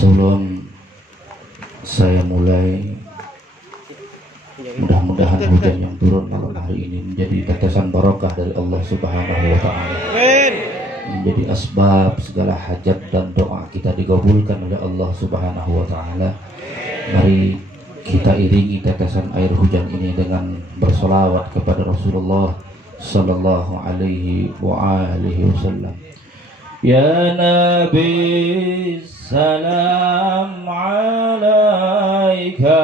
Sebelum saya mulai, mudah-mudahan hujan yang turun malam hari ini menjadi tetesan barokah dari Allah Subhanahu wa Ta'ala, menjadi asbab segala hajat dan doa kita dikabulkan oleh Allah Subhanahu wa Ta'ala. Mari kita iringi tetesan air hujan ini dengan bersolawat kepada Rasulullah sallallahu alaihi wa alihi wasallam. Ya Nabi salam alaika,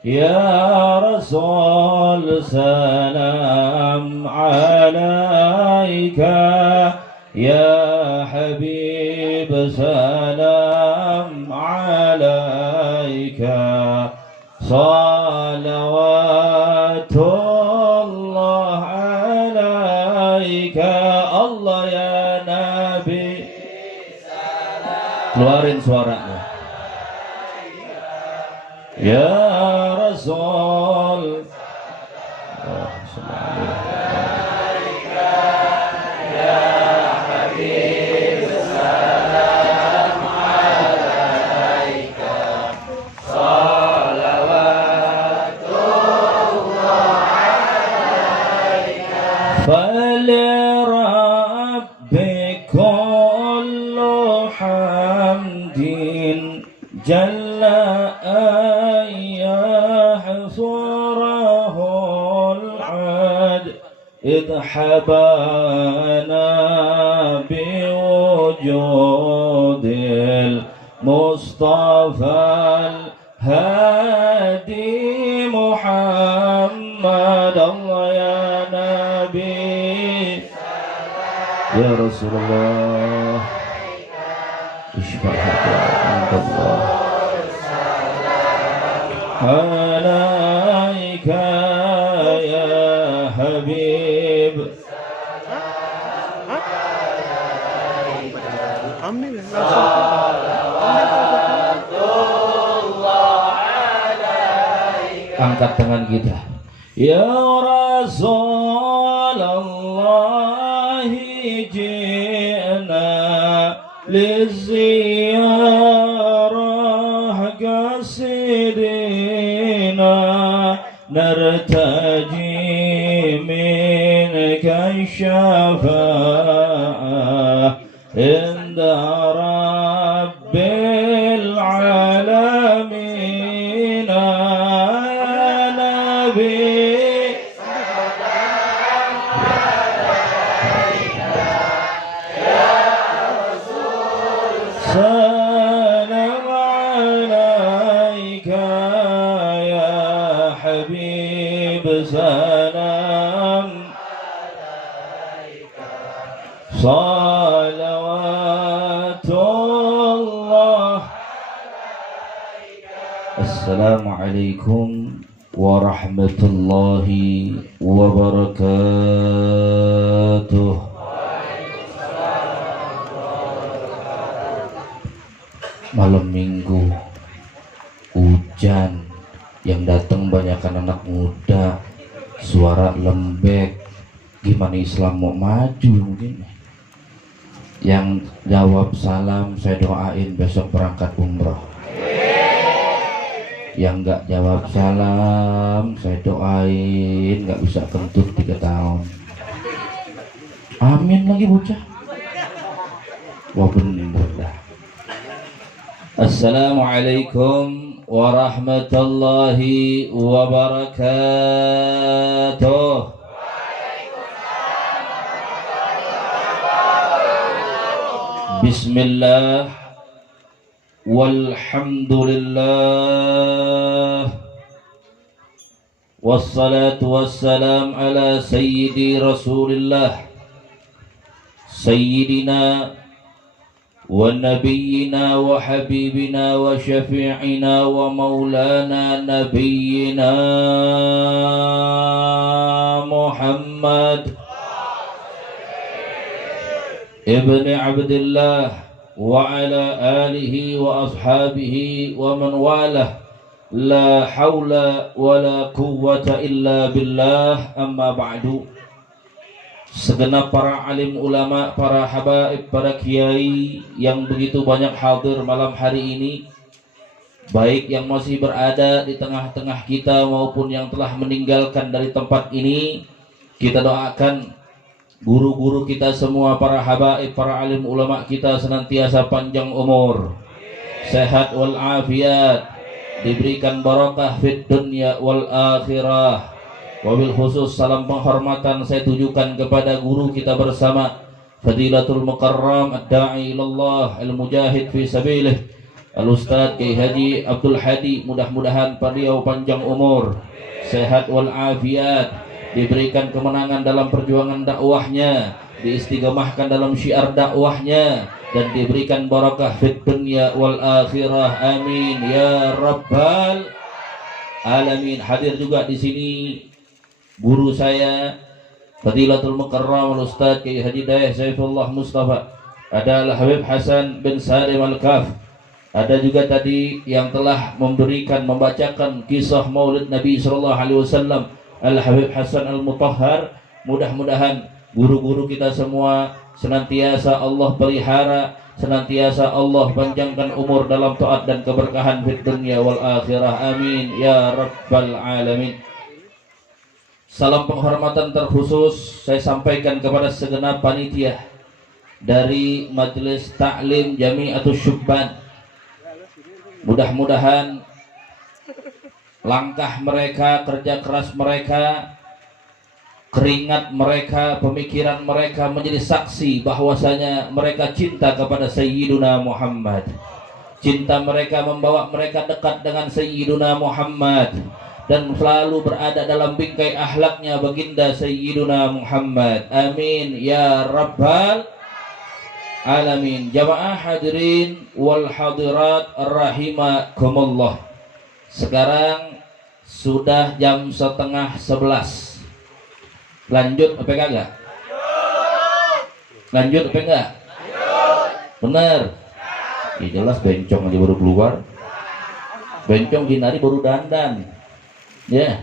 ya Rasul salam alaika, ya Habib salam alaika, salawatullah alaika. Allah ya Nabi, keluarin suaranya. Ya Rasul, جل أن يحصره العد إذ حبانا بوجود المصطفى الهادي محمد. الله يا نبي يا رسول الله اشفع عند الله عليك يا حبيب. Angkat tangan kita. Ya Rasulullah ji'na للزيارة قصدنا نرتجي منك الشفاعة عند رب العالمين. يا نبي سلام عليك يا حبيب سلام عليك صلوات الله عليك. السلام عليكم ورحمة الله وبركاته. Malam minggu hujan, yang datang banyakkan anak muda, suara lembek. Gimana Islam mau maju mungkin? Yang jawab salam saya doain besok berangkat umroh. Yang nggak jawab salam saya doain nggak bisa kentut 3 tahun. Amin lagi bocah. Wah bener dah. Assalamualaikum warahmatullahi wabarakatuh. Bismillah walhamdulillah wassalatu wassalam ala sayyidi rasulillah sayyidina ونبينا وحبيبنا وشفيعنا ومولانا نبينا محمد ابن عبد الله وعلى آله وأصحابه ومن والاه لا حول ولا قوة إلا بالله. أما بعد. segenap para alim ulama, para habaib, para kiai yang begitu banyak hadir malam hari ini, baik yang masih berada di tengah-tengah kita maupun yang telah meninggalkan dari tempat ini. Kita doakan guru-guru kita semua, para habaib, para alim ulama kita senantiasa panjang umur, sehat wal afiat, diberikan barakah fid dunya wal akhirah. Wabil khusus salam penghormatan saya tujukan kepada guru kita bersama, Fadilatul Mukarram Ad-Da'i ilallah Al-Mujahid fi sabilih, Al-Ustadz Kiai Haji Abdul Hadi. Mudah-mudahan beliau panjang umur, sehat wal afiat, diberikan kemenangan dalam perjuangan dakwahnya, diistiqamahkan dalam syiar dakwahnya, dan diberikan barakah fid dunya wal akhirah. Amin ya rabbal alamin. Hadir juga di sini guru saya Fadilatul Mukarram Al-Ustadz Kiai Haji Dayah Saifullah Mustafa. Ada Al-Habib Hasan bin Salim Al-Kaf. Ada juga tadi yang telah membacakan kisah Maulid Nabi SAW, Al-Habib Hasan Al-Mutahhar. Mudah-mudahan guru-guru kita semua senantiasa Allah pelihara, senantiasa Allah panjangkan umur dalam taat dan keberkahan fid dunya wal akhirah. Amin ya rabbal alamin. Salam penghormatan terkhusus saya sampaikan kepada segenap panitia dari Majelis Ta'lim Jami'atus Syubban. Mudah-mudahan langkah mereka, kerja keras mereka, keringat mereka, pemikiran mereka menjadi saksi bahwasanya mereka cinta kepada Sayyiduna Muhammad. Cinta mereka membawa mereka dekat dengan Sayyiduna Muhammad dan selalu berada dalam bingkai akhlaknya baginda Sayyiduna Muhammad. Amin ya rabbal alamin. Jamaah hadirin wal hadirat rahimakumullah. Sekarang sudah jam 10:30. Lanjut apa kagak? Lanjut apa enggak? Bener. Ya jelas bencong aja baru keluar. Bencong Hinari baru dandan. Ya.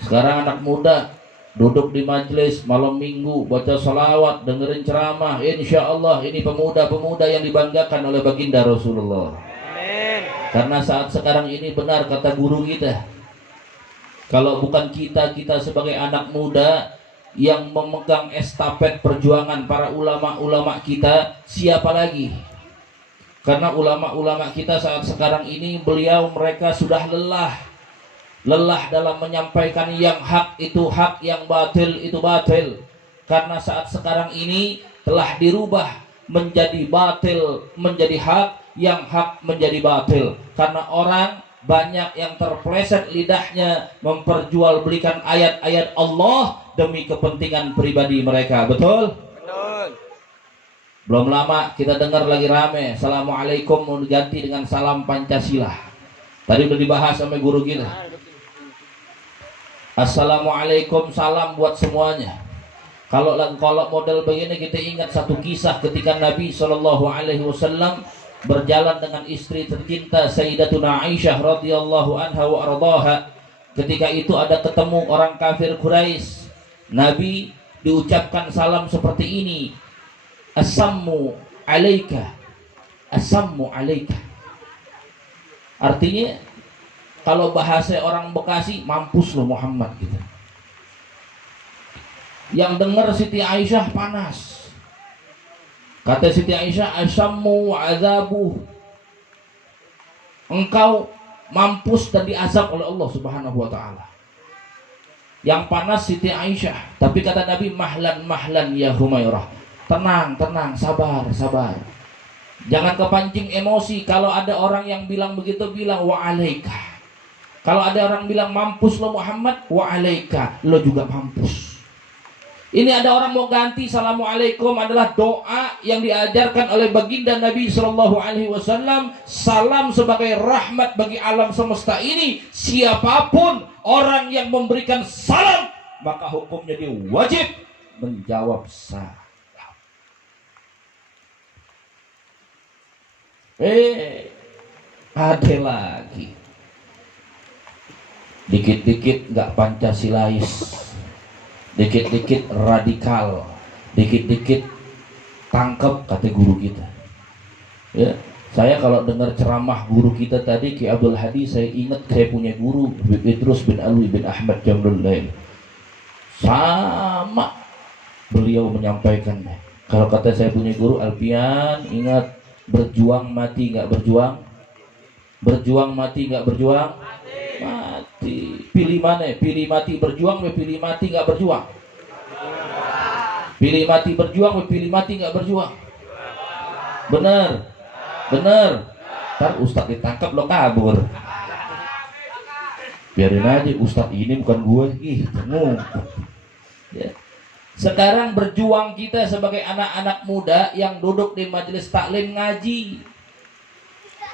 Sekarang anak muda duduk di majelis malam minggu, baca salawat, dengerin ceramah. Insya Allah ini pemuda-pemuda yang dibanggakan oleh baginda Rasulullah. Amin. Karena saat sekarang ini benar kata guru kita, kalau bukan kita sebagai anak muda yang memegang estafet perjuangan para ulama-ulama kita, siapa lagi? Karena ulama-ulama kita saat sekarang ini mereka sudah lelah dalam menyampaikan yang hak itu hak, yang batil itu batil. Karena saat sekarang ini telah dirubah menjadi batil menjadi hak, yang hak menjadi batil. Karena orang banyak yang terpleset lidahnya memperjualbelikan ayat-ayat Allah demi kepentingan pribadi mereka. Betul? Betul. Belum lama kita dengar lagi rame, Assalamualaikum mau diganti dengan salam Pancasila. Tadi udah dibahas sama guru kita. Assalamualaikum, salam buat semuanya. Kalau model begini kita ingat satu kisah ketika Nabi SAW berjalan dengan istri tercinta Sayyidatuna Aisyah radhiyallahu anha wa ardhaha. Ketika itu ada ketemu orang kafir Quraisy. Nabi diucapkan salam seperti ini, Assammu alaika, Assammu alaika. Artinya kalau bahasa orang Bekasi, mampus lo Muhammad gitu. Yang dengar Siti Aisyah panas. Kata Siti Aisyah, asammu azabuh. Engkau mampus dan diazab oleh Allah Subhanahu wa taala. Yang panas Siti Aisyah, tapi kata Nabi, mahlan ya Humairah. Tenang, sabar. Jangan kepancing emosi. Kalau ada orang yang bilang begitu, bilang wa alaika. Kalau ada orang bilang mampus lo Muhammad, wa alaika, lo juga mampus. Ini ada orang mau ganti Assalamualaikum adalah doa yang diajarkan oleh baginda Nabi SAW. Salam sebagai rahmat bagi alam semesta ini. Siapapun orang yang memberikan salam, maka hukumnya dia wajib menjawab salam. Ada lagi. Dikit-dikit nggak Pancasilais, dikit-dikit radikal, dikit-dikit tangkep, kata guru kita. Ya, saya kalau dengar ceramah guru kita tadi Ki Abdul Hadi, saya ingat saya punya guru Idrus bin Alwi bin Ahmad Jamrul Lail. Sama beliau menyampaikan, kalau kata saya punya guru, Alpian ingat, berjuang mati nggak berjuang, berjuang mati nggak berjuang, mati. Pilih mana? Pilih mati berjuang, pilih mati nggak berjuang. Pilih mati berjuang, pilih mati nggak berjuang. Bener, bener. Ntar Ustadz ditangkap lo kabur. Biarin aja, Ustadz ini bukan gue, ya. Sekarang berjuang kita sebagai anak-anak muda yang duduk di majelis taklim ngaji,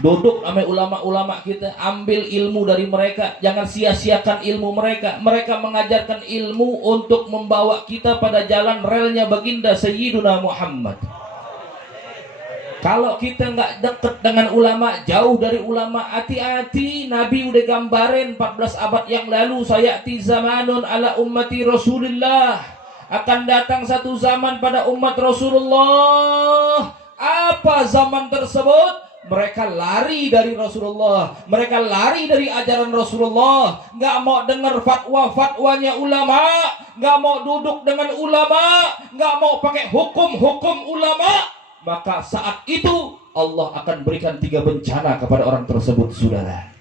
duduk sama ulama-ulama kita, ambil ilmu dari mereka, jangan sia-siakan ilmu mereka. Mereka mengajarkan ilmu untuk membawa kita pada jalan relnya baginda Sayyiduna Muhammad. Kalau kita nggak deket dengan ulama, jauh dari ulama, hati-hati. Nabi udah gambarin 14 abad yang lalu, sayati zamanun ala ummati Rasulullah, akan datang satu zaman pada umat Rasulullah. Apa zaman tersebut? Mereka lari dari Rasulullah, mereka lari dari ajaran Rasulullah, nggak mau dengar fatwa-fatwanya ulama, nggak mau duduk dengan ulama, nggak mau pakai hukum-hukum ulama. Maka saat itu Allah akan berikan 3 bencana kepada orang tersebut, saudara.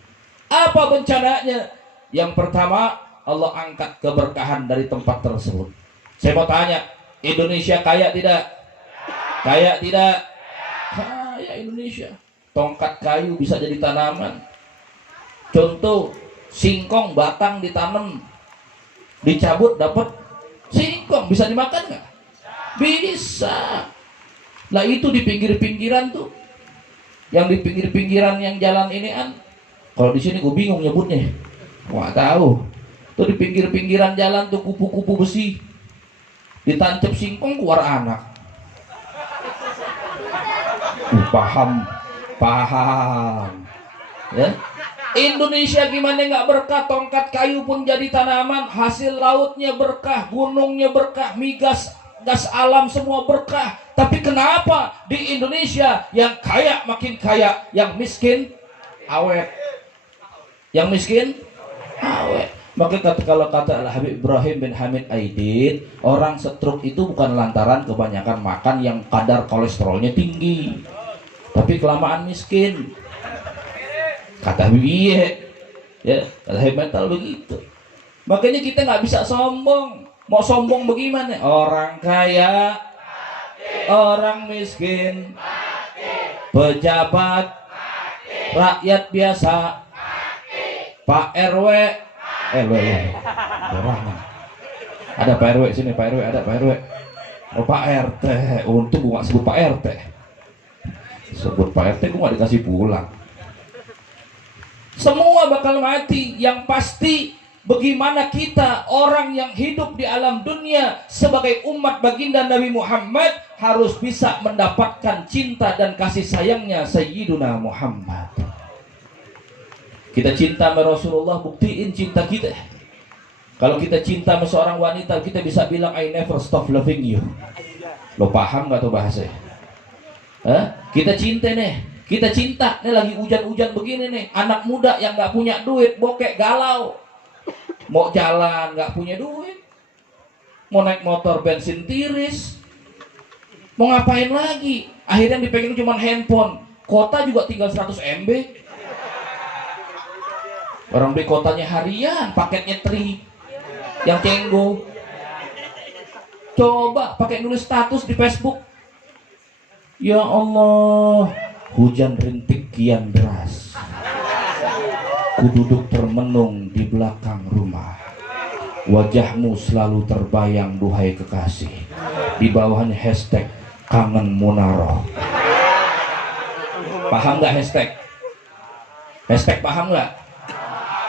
Apa bencananya? Yang pertama, Allah angkat keberkahan dari tempat tersebut. Saya mau tanya, Indonesia kaya tidak? Kaya tidak? Kaya Indonesia. Tongkat kayu bisa jadi tanaman. Contoh, singkong batang ditanam, dicabut dapat singkong, bisa dimakan nggak? Bisa. Lah itu di pinggir-pinggiran tuh, yang di pinggir-pinggiran yang jalan ini kan, kalau di sini gue bingung nyebutnya, nggak tahu. Tuh di pinggir-pinggiran jalan tuh kupu-kupu besi, ditancap singkong keluar anak. Paham, paham. Ya. Indonesia gimana nggak berkah? Tongkat kayu pun jadi tanaman, hasil lautnya berkah, gunungnya berkah, migas, gas alam semua berkah. Tapi kenapa di Indonesia yang kaya makin kaya, yang miskin awet, yang miskin awet? Maka kalau kata Habib Ibrahim bin Hamid Aidin, orang stroke itu bukan lantaran kebanyakan makan yang kadar kolesterolnya tinggi, tapi kelamaan miskin. Kata Habib, iya, ya, kata Habib mental begitu. Makanya kita nggak bisa sombong. Mau sombong bagaimana? Orang kaya, orang miskin, pejabat, rakyat biasa, Pak RW, ada Pak RW sini, Pak RW ada, Pak RW, oh Pak RT, untung gua nggak sebut Pak RT, sebut Pak RT gua nggak dikasih pulang. Semua bakal mati. Yang pasti, bagaimana kita orang yang hidup di alam dunia sebagai umat baginda Nabi Muhammad harus bisa mendapatkan cinta dan kasih sayangnya Sayyiduna Muhammad. Kita cinta sama Rasulullah, buktiin cinta kita. Kalau kita cinta sama seorang wanita, kita bisa bilang I never stop loving you. Lo paham gak tuh bahasa? Kita cinta nih, kita cinta nih, lagi hujan-hujan begini nih, anak muda yang gak punya duit, bokek, galau, mau jalan gak punya duit, mau naik motor bensin tiris, mau ngapain lagi? Akhirnya dipegang cuma handphone, kota juga tinggal 100 MB. Orang beli kotanya harian, paketnya tri yang cenggo. Coba pakai nulis status di Facebook, ya Allah, hujan rintik kian deras, ku duduk termenung di belakang rumah, wajahmu selalu terbayang duhai kekasih, di bawahnya hashtag kangen Munaroh. Paham nggak hashtag? Hashtag paham nggak?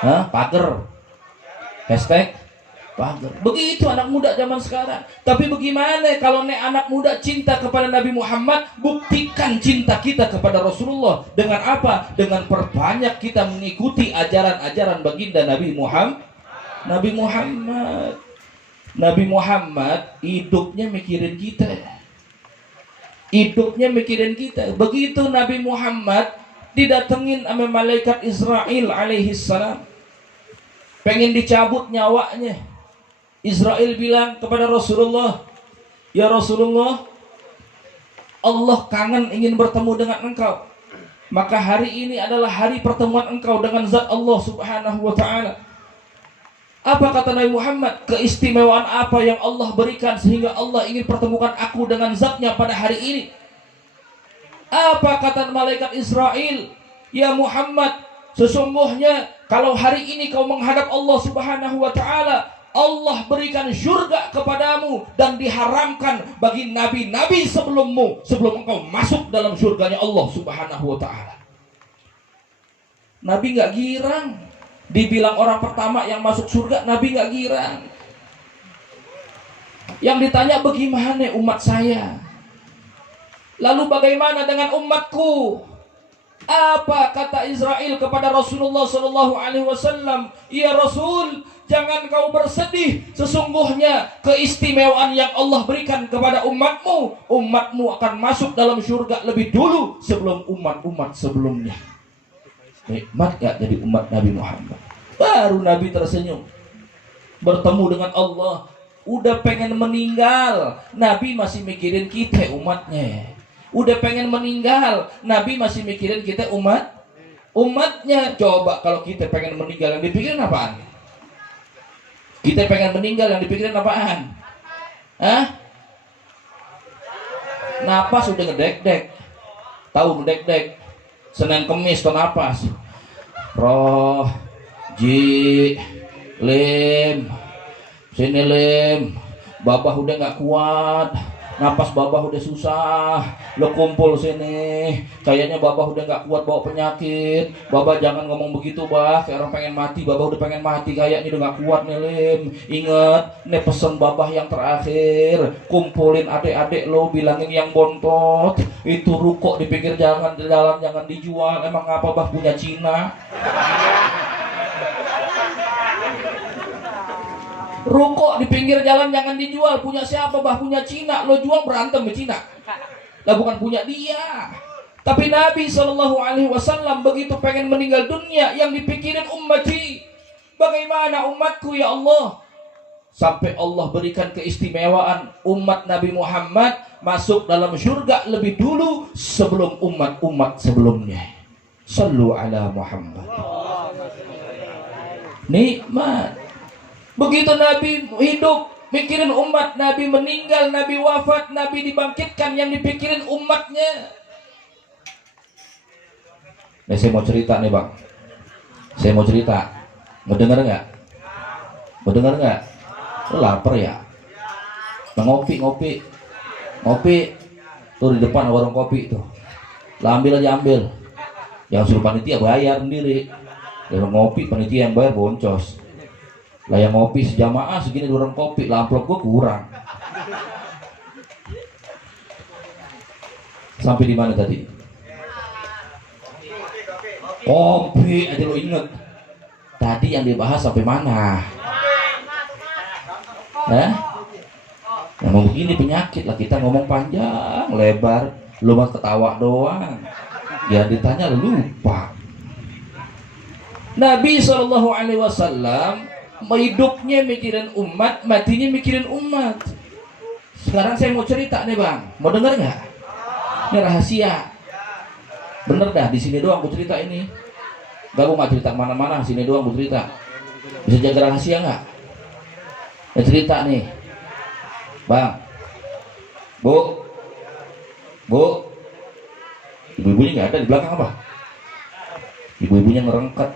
Pager, hashtag pager. Begitu anak muda zaman sekarang. Tapi bagaimana kalau anak muda cinta kepada Nabi Muhammad? Buktikan cinta kita kepada Rasulullah. Dengan apa? Dengan perbanyak kita mengikuti ajaran-ajaran baginda Nabi Muhammad. Nabi Muhammad hidupnya mikirin kita. Hidupnya mikirin kita. Begitu Nabi Muhammad didatengin sama malaikat Israel alaihi salam, pengen dicabut nyawanya. Israel bilang kepada Rasulullah, "Ya Rasulullah, Allah kangen ingin bertemu dengan engkau. Maka hari ini adalah hari pertemuan engkau dengan zat Allah subhanahu wa ta'ala." Apa kata Nabi Muhammad? Keistimewaan apa yang Allah berikan sehingga Allah ingin pertemukan aku dengan zatnya pada hari ini? Apa kata malaikat Israel? "Ya Muhammad, sesungguhnya kalau hari ini kau menghadap Allah subhanahu wa ta'ala, Allah berikan syurga kepadamu dan diharamkan bagi nabi-nabi sebelummu sebelum engkau masuk dalam syurganya Allah subhanahu wa ta'ala." Nabi gak girang. Dibilang orang pertama yang masuk surga, Nabi gak girang. Yang ditanya, bagaimana umat saya? Lalu bagaimana dengan umatku? Apa kata Israel kepada Rasulullah SAW? "Ya Rasul, jangan kau bersedih. Sesungguhnya keistimewaan yang Allah berikan kepada umatmu, umatmu akan masuk dalam surga lebih dulu sebelum umat-umat sebelumnya." Nikmat gak jadi umat Nabi Muhammad? Baru Nabi tersenyum. Bertemu dengan Allah. Udah pengen meninggal, Nabi masih mikirin kita umatnya. Udah pengen meninggal, Nabi masih mikirin kita umatnya. Coba kalau kita pengen meninggal, yang dipikirin apaan? Kita pengen meninggal, yang dipikirin apaan? Hah? Napas udah ngedek-dek. Tahu ngedek-dek? Senin Kemis tuh napas. Roh, ji, lim, sini lim. Babah udah gak kuat. Napas babah udah susah. Lo kumpul sini. Kayaknya babah udah gak kuat bawa penyakit. Babah jangan ngomong begitu, bah. Kayak orang pengen mati. Babah udah pengen mati. Kayaknya udah gak kuat nih, lim. Ingat, nih pesen babah yang terakhir. Kumpulin adik-adik lo, bilangin yang bontot. Itu rukuk di pinggir jalan jangan dijual. Emang apa bah punya Cina? Rukuk di pinggir jalan jangan dijual. Punya siapa bah? Punya Cina. Lo jual berantem sama Cina. Lah bukan punya dia. Tapi Nabi SAW begitu pengen meninggal dunia, yang dipikirin ummati. Bagaimana umatku ya Allah? Sampai Allah berikan keistimewaan umat Nabi Muhammad masuk dalam surga lebih dulu sebelum umat-umat sebelumnya. Sallu ala Muhammad. Nikmat. Begitu Nabi hidup, mikirin umat. Nabi meninggal, Nabi wafat, Nabi dibangkitkan, yang dipikirin umatnya. Nah, saya mau cerita nih bang. Saya mau cerita. Mau dengar nggak? Mau dengar nggak? Lo lapar ya? Nah, ngopi. Tuh di depan warung kopi tuh. Lah ambil aja ambil. Yang suruh panitia bayar sendiri. Yang ngopi panitia yang bayar boncos. Lah yang ngopi sejamaah segini di warung kopi, lah amplop gua kurang. Sampai di mana tadi? Kopi aja lo inget. Tadi yang dibahas sampai mana? Ngomong begini penyakit lah, kita ngomong panjang lebar, lu mah ketawa doang. Ya ditanya lupa. Nabi SAW hidupnya mikirin umat, matinya mikirin umat. Sekarang saya mau cerita nih bang, mau denger nggak? Ini rahasia. Bener dah, di sini doang gue cerita ini. Gak, gue nggak cerita kemana-mana, sini doang gue cerita. Bisa jaga rahasia nggak? Ya cerita nih, bang, bu, ibu-ibunya nggak ada di belakang apa? Ibu-ibunya ngerengket,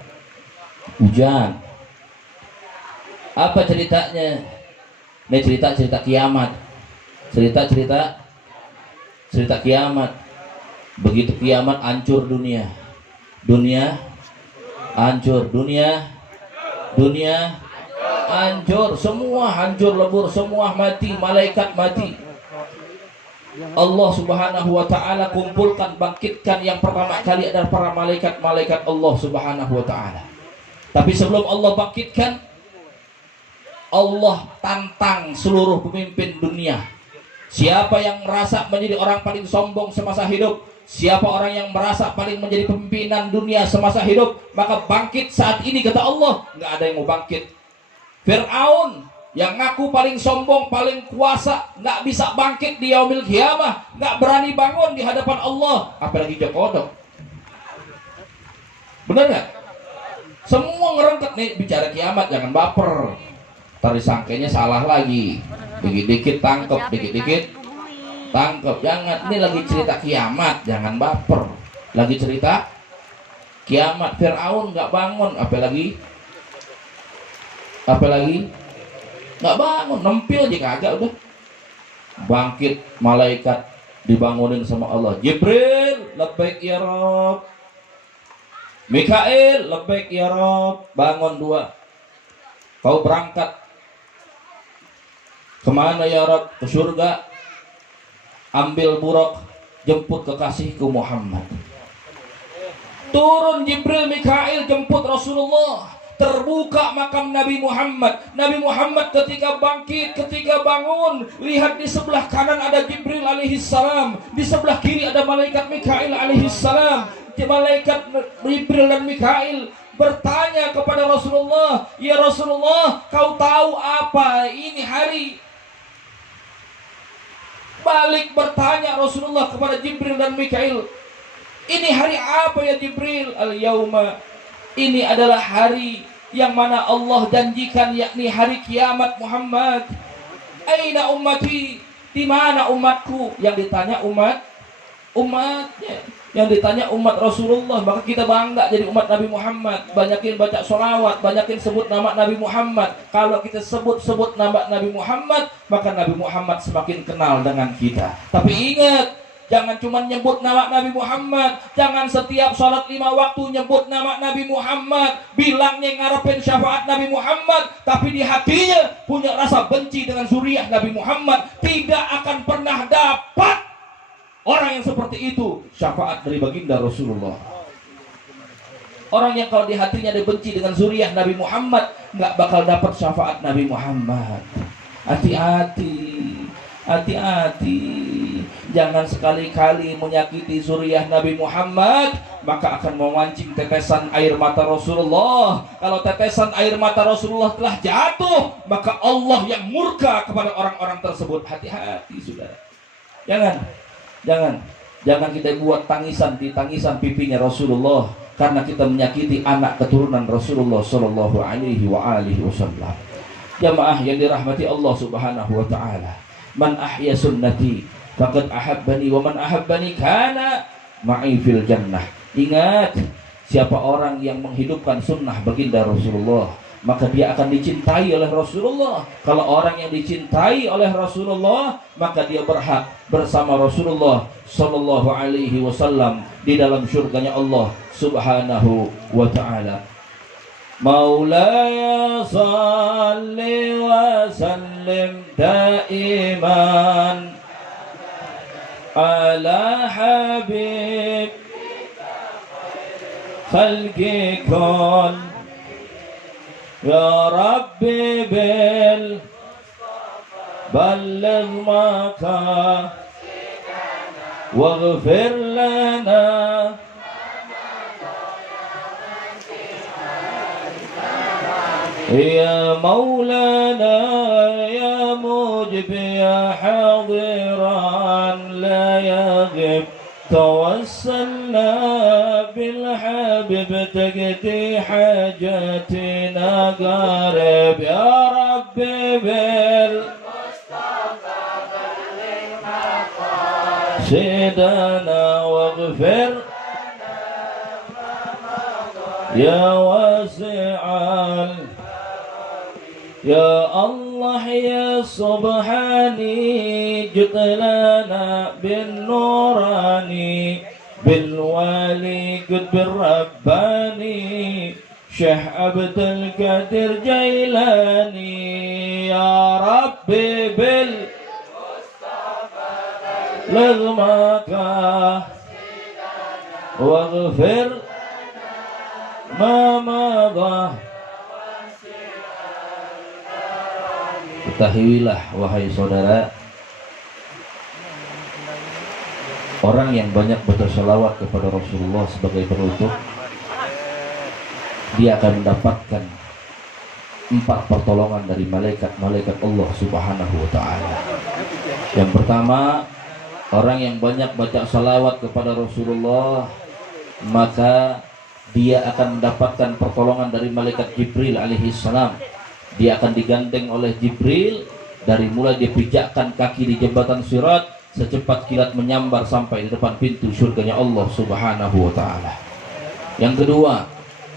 hujan. Apa ceritanya? Ini cerita kiamat. Cerita kiamat. Begitu kiamat hancur dunia. Dunia hancur, dunia hancur, semua hancur lebur, semua mati, malaikat mati. Allah Subhanahu wa ta'ala kumpulkan, bangkitkan. Yang pertama kali adalah para malaikat Allah Subhanahu wa ta'ala. Tapi sebelum Allah bangkitkan, Allah tantang seluruh pemimpin dunia. Siapa yang merasa menjadi orang paling sombong semasa hidup, siapa orang yang merasa paling menjadi pemimpinan dunia semasa hidup, maka bangkit saat ini, kata Allah. Nggak ada yang mau bangkit. Fir'aun yang ngaku paling sombong, paling kuasa, nggak bisa bangkit di yaumil qiyamah, nggak berani bangun di hadapan Allah. Apalagi Jokowi. Benar nggak? Semua ngerengket nih bicara kiamat, jangan baper. Tadi sangkanya salah lagi. Dikit-dikit tangkep, dikit-dikit tangkep. Jangan, ini lagi cerita kiamat, jangan baper. Lagi cerita kiamat. Fir'aun nggak bangun, apalagi nggak bangun, nempil aja kagak udah. Bangkit malaikat dibangunin sama Allah. Jibril, labbaik ya Rabb. Mikail, labbaik ya Rabb. Bangun dua. Kau berangkat kemana ya Rabb? Ke surga. Ambil buruk, jemput kekasihku Muhammad. Turun Jibril, Mikail, jemput Rasulullah. Terbuka makam Nabi Muhammad. Nabi Muhammad ketika bangkit, ketika bangun, lihat di sebelah kanan ada Jibril alaihissalam, di sebelah kiri ada malaikat Mikail alaihissalam. Malaikat Jibril dan Mikail bertanya kepada Rasulullah, ya Rasulullah, kau tahu apa ini hari? Balik bertanya Rasulullah kepada Jibril dan Mikail, ini hari apa ya Jibril? Al-yauma, ini adalah hari yang mana Allah janjikan, yakni hari kiamat Muhammad. Aina ummati, di mana umatku? Yang ditanya umatnya, yang ditanya umat Rasulullah. Maka kita bangga jadi umat Nabi Muhammad. Banyakin baca sholawat, banyakin sebut nama Nabi Muhammad. Kalau kita sebut nama Nabi Muhammad, maka Nabi Muhammad semakin kenal dengan kita. Tapi ingat, jangan cuma nyebut nama Nabi Muhammad. Jangan setiap sholat 5 waktu nyebut nama Nabi Muhammad, bilangnya ngarepin syafaat Nabi Muhammad, tapi di hatinya punya rasa benci dengan zuriyah Nabi Muhammad. Tidak akan pernah dapat orang yang seperti itu syafaat dari baginda Rasulullah. Orang yang kalau di hatinya ada benci dengan zuriyah Nabi Muhammad, nggak bakal dapat syafaat Nabi Muhammad. Hati-hati, hati-hati. Jangan sekali-kali menyakiti zuriyah Nabi Muhammad, maka akan memancing tetesan air mata Rasulullah. Kalau tetesan air mata Rasulullah telah jatuh, maka Allah yang murka kepada orang-orang tersebut. Hati-hati saudara. Jangan kita buat tangisan di tangisan pipinya Rasulullah karena kita menyakiti anak keturunan Rasulullah sallallahu alaihi wasallam. Jamaah yang dirahmati Allah Subhanahu wa taala. Man ahya sunnati faqad ahabbani wa man ahabbani kana ma'i fil jannah. Ingat, siapa orang yang menghidupkan sunnah baginda Rasulullah, maka dia akan dicintai oleh Rasulullah. Kalau orang yang dicintai oleh Rasulullah, maka dia berhak bersama Rasulullah sallallahu alaihi wasallam di dalam surganya Allah Subhanahu wa taala. Maulaya salli wa sallim daiman ala habib khalqikun ya Rabbi bil balligh maka waghfir lana ya Maulana ya mujib ya hadiran la yaghib توسلنا بالحبيب تقضي حاجاتنا قارب يا ربي بالمصطفى بلغ مقاصدنا واغفر يا واسع يا الله يا سبحاني جد لنا بالنوراني بالوالي قد بالرباني شيخ عبد القادر جيلاني يا ربي بالمصطفى بلغ مقاصدنا واغفر ما مضى Ketahuilah wahai saudara, orang yang banyak baca salawat kepada Rasulullah sebagai penutup, dia akan mendapatkan 4 pertolongan dari malaikat-malaikat Allah Subhanahu wa ta'ala. Yang pertama, orang yang banyak baca salawat kepada Rasulullah, maka dia akan mendapatkan pertolongan dari malaikat Jibril alaihi salam. Dia akan digandeng oleh Jibril dari mulai dia pijakkan kaki di jembatan Sirat, secepat kilat menyambar sampai di depan pintu surganya Allah Subhanahu wa ta'ala. Yang kedua,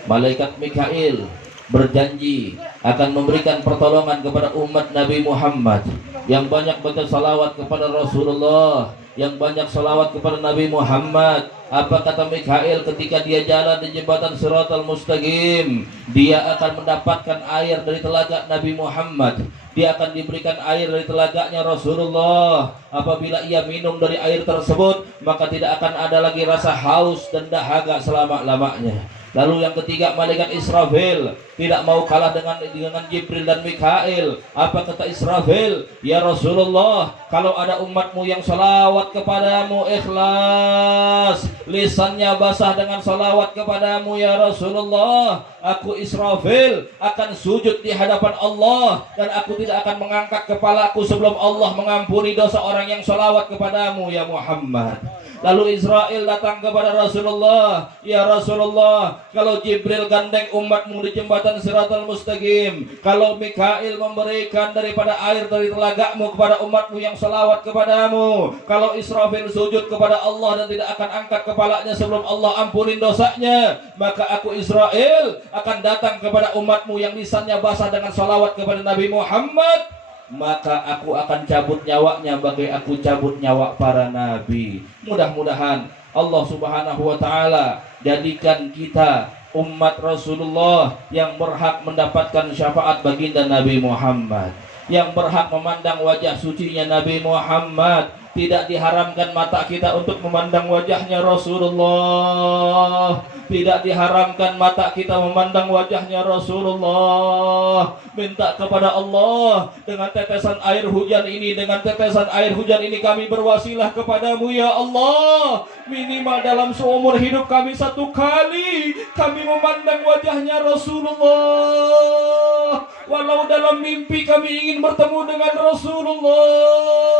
malaikat Mikail berjanji akan memberikan pertolongan kepada umat Nabi Muhammad yang banyak baca salawat kepada Rasulullah, yang banyak salawat kepada Nabi Muhammad. Apa kata Mikail ketika dia jalan di jembatan Siratal Mustaqim? Dia akan mendapatkan air dari telaga Nabi Muhammad. Dia akan diberikan air dari telaganya Rasulullah. Apabila ia minum dari air tersebut, maka tidak akan ada lagi rasa haus dan dahaga selama-lamanya. Lalu yang ketiga, malaikat Israfil tidak mau kalah dengan Jibril dan Mikail. Apa kata Israfil? Ya Rasulullah, kalau ada umatmu yang salawat kepadamu ikhlas, lisannya basah dengan salawat kepadamu ya Rasulullah, aku Israfil akan sujud di hadapan Allah, dan aku tidak akan mengangkat kepalaku sebelum Allah mengampuni dosa orang yang salawat kepadamu ya Muhammad. Lalu Israel datang kepada Rasulullah, ya Rasulullah, kalau Jibril gandeng umatmu di jembatan Siratal Mustaqim, kalau Mikail memberikan daripada air dari telagamu kepada umatmu yang salawat kepadamu, kalau Israfil sujud kepada Allah dan tidak akan angkat kepalanya sebelum Allah ampunin dosanya, maka aku Israel akan datang kepada umatmu yang lisannya basah dengan salawat kepada Nabi Muhammad, maka aku akan cabut nyawanya bagai aku cabut nyawa para nabi. Mudah-mudahan Allah Subhanahu wa ta'ala jadikan kita umat Rasulullah yang berhak mendapatkan syafaat baginda Nabi Muhammad, yang berhak memandang wajah sucinya Nabi Muhammad. Tidak diharamkan mata kita untuk memandang wajahnya Rasulullah. Tidak diharamkan mata kita memandang wajahnya Rasulullah. Minta kepada Allah, dengan tetesan air hujan ini, dengan tetesan air hujan ini kami berwasilah kepadamu ya Allah. Minimal dalam seumur hidup kami 1 kali kami memandang wajahnya Rasulullah. Walau dalam mimpi kami ingin bertemu dengan Rasulullah.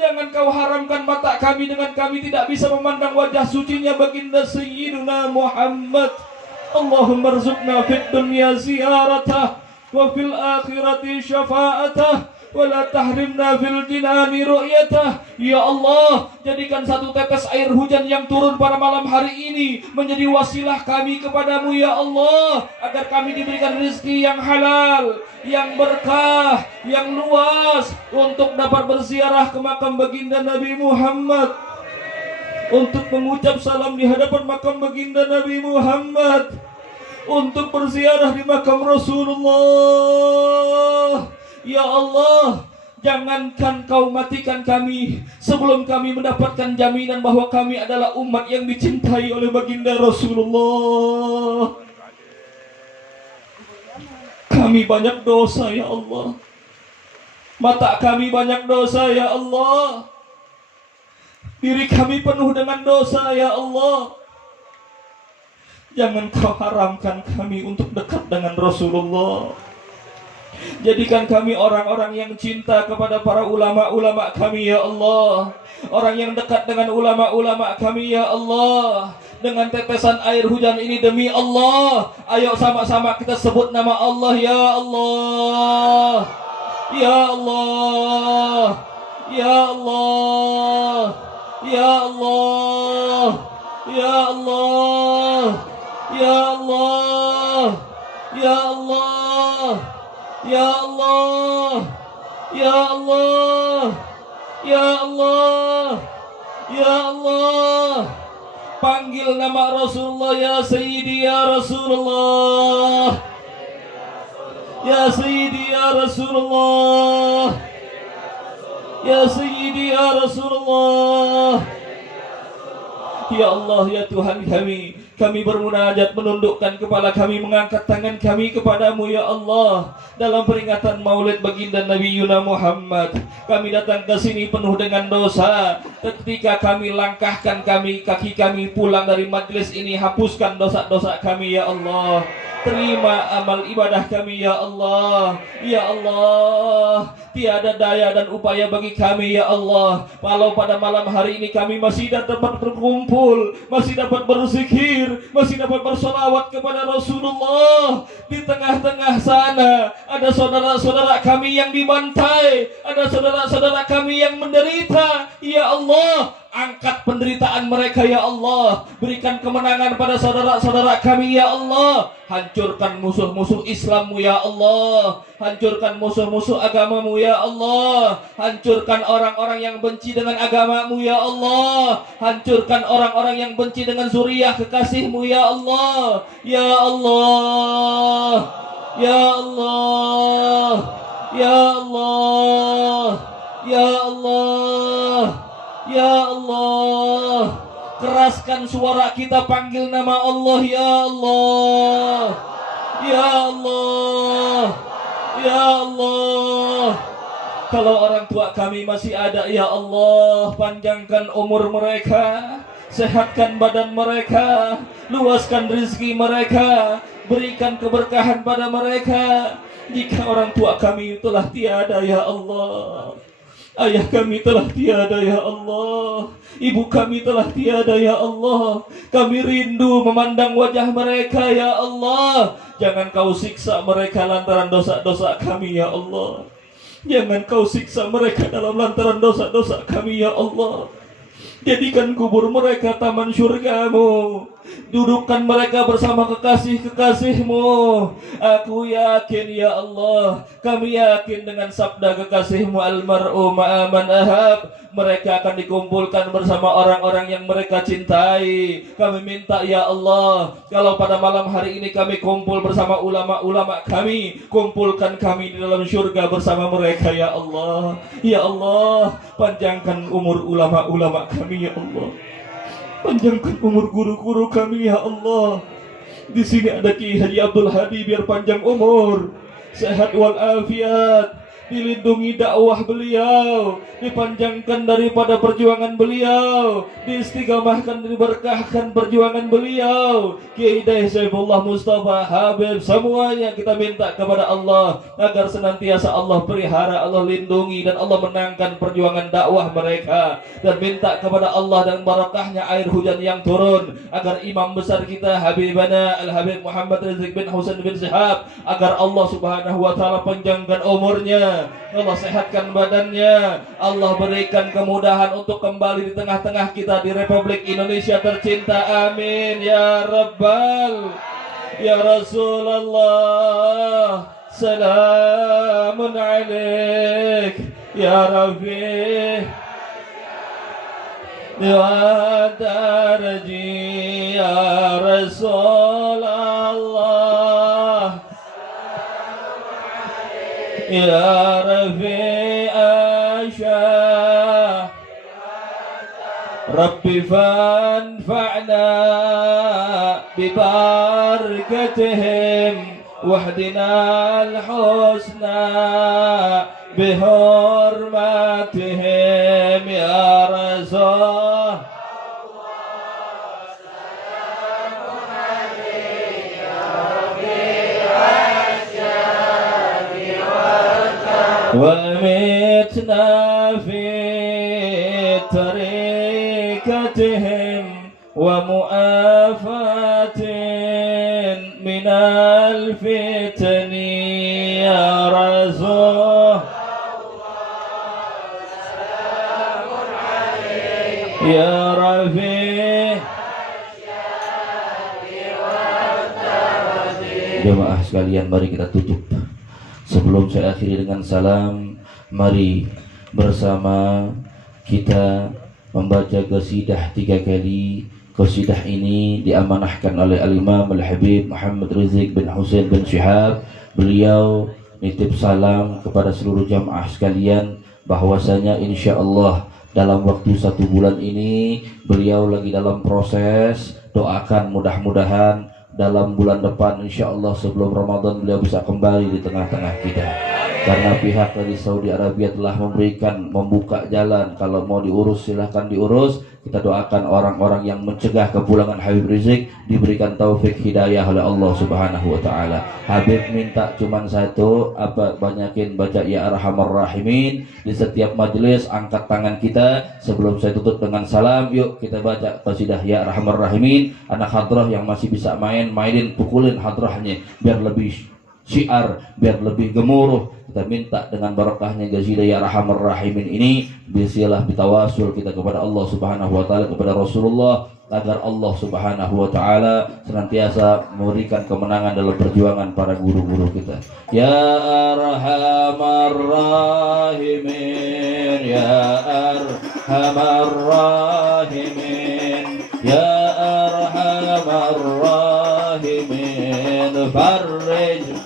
Jangan kau haramkan mata kami dengan kami tidak bisa memandang wajah sucinya baginda Sayyiduna Muhammad. Allahumma rzuqna fid dunya ziyaratah wa fil akhirati syafa'atah wa la tahrimna fil jinani ru'yatah. Ya Allah, jadikan 1 tetes air hujan yang turun pada malam hari ini menjadi wasilah kami kepadamu ya Allah, agar kami diberikan rezeki yang halal, yang berkah, yang luas, untuk dapat berziarah ke makam baginda Nabi Muhammad, untuk mengucap salam di hadapan makam baginda Nabi Muhammad, untuk berziarah di makam Rasulullah. Ya Allah, jangankan kau matikan kami sebelum kami mendapatkan jaminan bahwa kami adalah umat yang dicintai oleh baginda Rasulullah. Kami banyak dosa ya Allah. Mata kami banyak dosa ya Allah. Diri kami penuh dengan dosa ya Allah. Jangan kau haramkan kami untuk dekat dengan Rasulullah. Jadikan kami orang-orang yang cinta kepada para ulama-ulama kami ya Allah. Orang yang dekat dengan ulama-ulama kami ya Allah. Dengan tetesan air hujan ini demi Allah, ayo sama-sama kita sebut nama Allah ya Allah. Ya Allah. Ya Allah. Ya Allah. Ya Allah. Ya Allah. Ya Allah. Ya Allah. Ya Allah. Ya Allah. Ya Allah. Panggil nama Rasulullah, ya Sayyidi ya Rasulullah. Ya Sayyidi ya Rasulullah. Ya Sayyidi ya Rasulullah. Ya Allah, ya Tuhan kami, Kami bermunajat, menundukkan kepala kami, mengangkat tangan kami kepadamu ya Allah. Dalam peringatan maulid baginda Nabi Yuna Muhammad, kami datang ke sini penuh dengan dosa. Ketika kami langkahkan kaki kami pulang dari majelis ini, hapuskan dosa-dosa kami ya Allah. Terima amal ibadah kami ya Allah. Ya Allah, tiada daya dan upaya bagi kami ya Allah. Walau pada malam hari ini kami masih dapat berkumpul, masih dapat berzikir, masih dapat bersolawat kepada Rasulullah. Di tengah-tengah sana ada saudara-saudara kami yang dibantai, ada saudara-saudara kami yang menderita. Ya Allah, angkat penderitaan mereka ya Allah. Berikan kemenangan pada saudara-saudara kami ya Allah. Hancurkan musuh-musuh Islammu ya Allah. Hancurkan musuh-musuh agamamu ya Allah. Hancurkan orang-orang yang benci dengan agamamu ya Allah. Hancurkan orang-orang yang benci dengan zuriyah kekasihmu ya Allah. Ya Allah, ya Allah, ya Allah, ya Allah, ya Allah. Keraskan suara kita, panggil nama Allah ya Allah, ya Allah, ya Allah. Kalau orang tua kami masih ada ya Allah, panjangkan umur mereka, sehatkan badan mereka, luaskan rezeki mereka, berikan keberkahan pada mereka. Jika orang tua kami telah tiada ya Allah, ayah kami telah tiada ya Allah, ibu kami telah tiada ya Allah, kami rindu memandang wajah mereka ya Allah. Jangan kau siksa mereka lantaran dosa-dosa kami ya Allah. Jangan kau siksa mereka dalam lantaran dosa-dosa kami ya Allah. Jadikan kubur mereka taman syurgamu. Dudukkan mereka bersama kekasih-kekasihmu. Aku yakin ya Allah, kami yakin dengan sabda kekasihmu, almar'u ma'aman ahab, mereka akan dikumpulkan bersama orang-orang yang mereka cintai. Kami minta ya Allah, kalau pada malam hari ini kami kumpul bersama ulama-ulama kami, kumpulkan kami di dalam syurga bersama mereka ya Allah. Ya Allah, panjangkan umur ulama-ulama kami ya Allah. Panjangkan umur guru-guru kami ya Allah. Di sini ada Ki Haji Abdul Hadi, biar panjang umur, sehat walafiat, dilindungi dakwah beliau, dipanjangkan daripada perjuangan beliau, diistiqamahkan, diberkahkan perjuangan beliau. Kiai Dai Saifullah Mustafa Habib, semuanya kita minta kepada Allah agar senantiasa Allah pelihara, Allah lindungi, dan Allah menangkan perjuangan dakwah mereka. Dan minta kepada Allah dan barakahnya air hujan yang turun, agar imam besar kita Habibana Al-Habib Muhammad Rizik bin Husain bin Syihab, agar Allah subhanahu wa ta'ala panjangkan umurnya, Allah sehatkan badannya, Allah berikan kemudahan untuk kembali di tengah-tengah kita di Republik Indonesia tercinta. Amin ya Rabbal, ya Rasulullah, salamun alaik ya Rafi wa darji ya Rasulullah, ya Rafi Asyah, Rabbi fanfa'na bibarakatihim wahdina al-husna bihurmatihim ya Rasul. ومتنا في طريقتهم ومؤافاة من الفتن يا رسول يا رفيع. Jemaah sekalian, mari kita tutup. Sebelum saya akhiri dengan salam, mari bersama kita membaca qasidah 3 kali. Qasidah ini diamanahkan oleh Al-Imam Al-Habib Muhammad Rizik bin Husain bin Syihab. Beliau nitip salam kepada seluruh jamaah sekalian bahwasanya insya Allah dalam waktu 1 bulan ini beliau lagi dalam proses Doakan mudah-mudahan dalam bulan depan insya Allah sebelum Ramadan beliau bisa kembali di tengah-tengah kita, karena pihak dari Saudi Arabia telah membuka jalan. Kalau mau diurus silahkan diurus. Kita doakan orang-orang yang mencegah kepulangan Habib Rizik diberikan taufik hidayah oleh Allah Subhanahu wa taala. Habib minta cuman satu, banyakin baca ya arhamar rahimin di setiap majelis. Angkat tangan kita sebelum saya tutup dengan salam, yuk kita baca qasidah ya arhamar rahimin. Anak hadrah yang masih bisa mainin pukulin hadrahnya biar lebih syiar, biar lebih gemuruh. Kita minta dengan barokahnya qasidah ya arhamar rahimin ini, bisilah bitawasul kita kepada Allah Subhanahu wa taala, kepada Rasulullah, agar Allah Subhanahu wa taala senantiasa memberikan kemenangan dalam perjuangan para guru-guru kita. Ya arhamar rahimin, ya arhamar rahimin, ya arhamar rahimin, farrij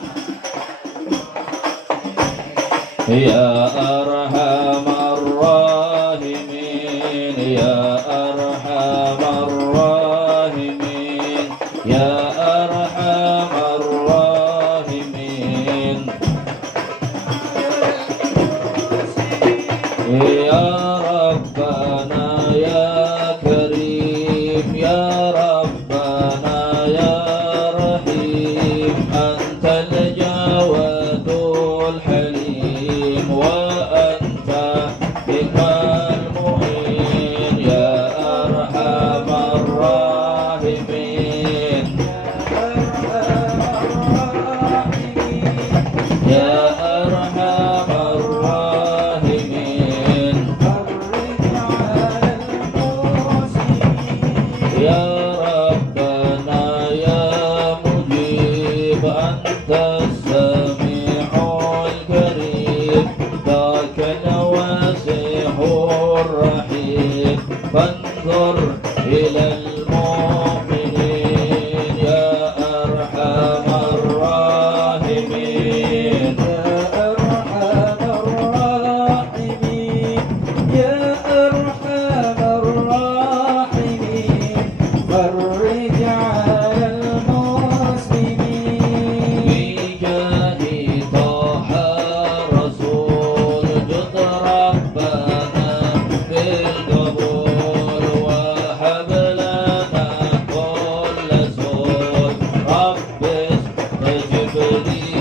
ya arhamar rahimin, ya arhamar rahimin, ya arhamar rahimin, ya Rabbana ya Karim, ya Rabbana ya Rahim, antal jawadul halim wa anta bikal mu'in, ya arhamar rahimin, ya arhamar rahimin, ya Rabbana ya mujib, anta sami'ul karim, dakal wasihur rahim, fanzur ilal mu'minin, ya arhamar rahimin, ya arhamar rahimin, ya arhamar rahimin, farrij 'alal muslimin, bijahi Taha Rasul, jud Rabbana bil qabul, wa hab lana kulla sul, rabbis tajib li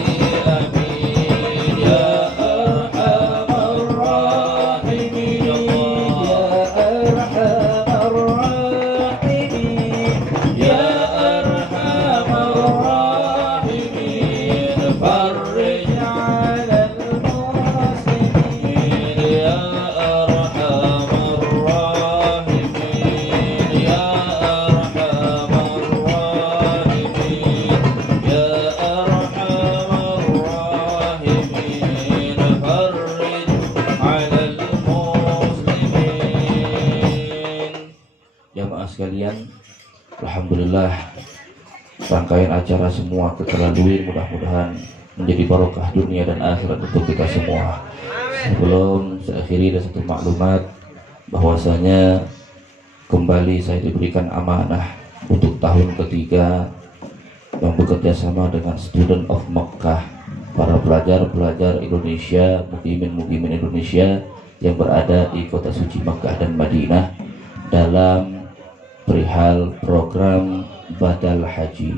amin, ya arhamar rahimin, ya arhamar rahimin, ya arhamar rahimin, farrij 'alal muslimin, ya arhamar rahimin, ya arhamar rahimin, ya arhamar rahimin, farrij 'alal muslimin. Jamaah sekalian, alhamdulillah rangkaian acara semua terlalui, mudah-mudahan menjadi barokah dunia dan akhirat untuk kita semua. Sebelum saya akhiri, ada satu maklumat bahwasanya kembali saya diberikan amanah untuk tahun ketiga yang bekerja sama dengan Student of Mekah, para pelajar-pelajar Indonesia, mukimin Indonesia yang berada di kota suci Mekah dan Madinah dalam perihal program badal haji.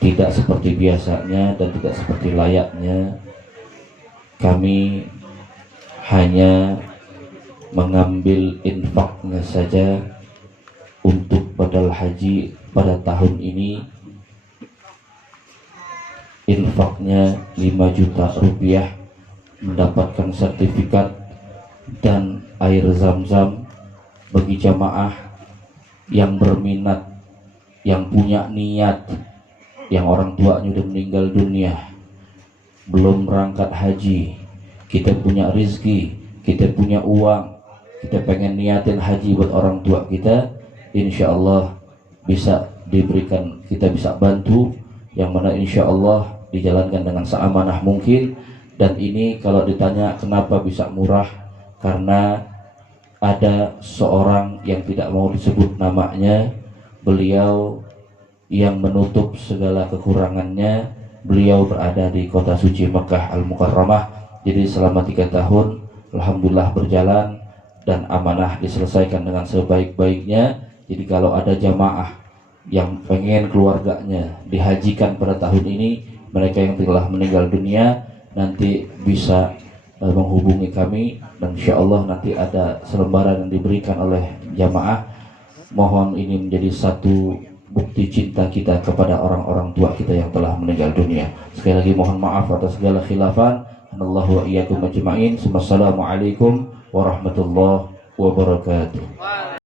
Tidak seperti biasanya dan tidak seperti layaknya kami hanya mengambil infaknya saja untuk badal haji pada tahun ini. Infaknya 5 juta rupiah, mendapatkan sertifikat dan air zam-zam bagi jamaah yang berminat, yang punya niat, yang orang tuanya udah meninggal dunia, belum berangkat haji. Kita punya rizki, kita punya uang, kita pengen niatin haji buat orang tua kita, insya Allah bisa diberikan, kita bisa bantu, yang mana insya Allah dijalankan dengan seamanah mungkin. Dan ini kalau ditanya kenapa bisa murah, karena ada seorang yang tidak mau disebut namanya, beliau yang menutup segala kekurangannya. Beliau berada di kota suci Mekah Al-Mukarramah. Jadi selama 3 tahun alhamdulillah berjalan dan amanah diselesaikan dengan sebaik-baiknya. Jadi kalau ada jamaah yang pengen keluarganya dihajikan pada tahun ini, mereka yang telah meninggal dunia nanti bisa menghubungi kami, dan insya Allah nanti ada selembaran yang diberikan oleh jamaah. Mohon ini menjadi satu bukti cinta kita kepada orang-orang tua kita yang telah meninggal dunia. Sekali lagi mohon maaf atas segala khilafan. Anallahu wa iyyakum ajma'in. Wassalamualaikum warahmatullahi wabarakatuh.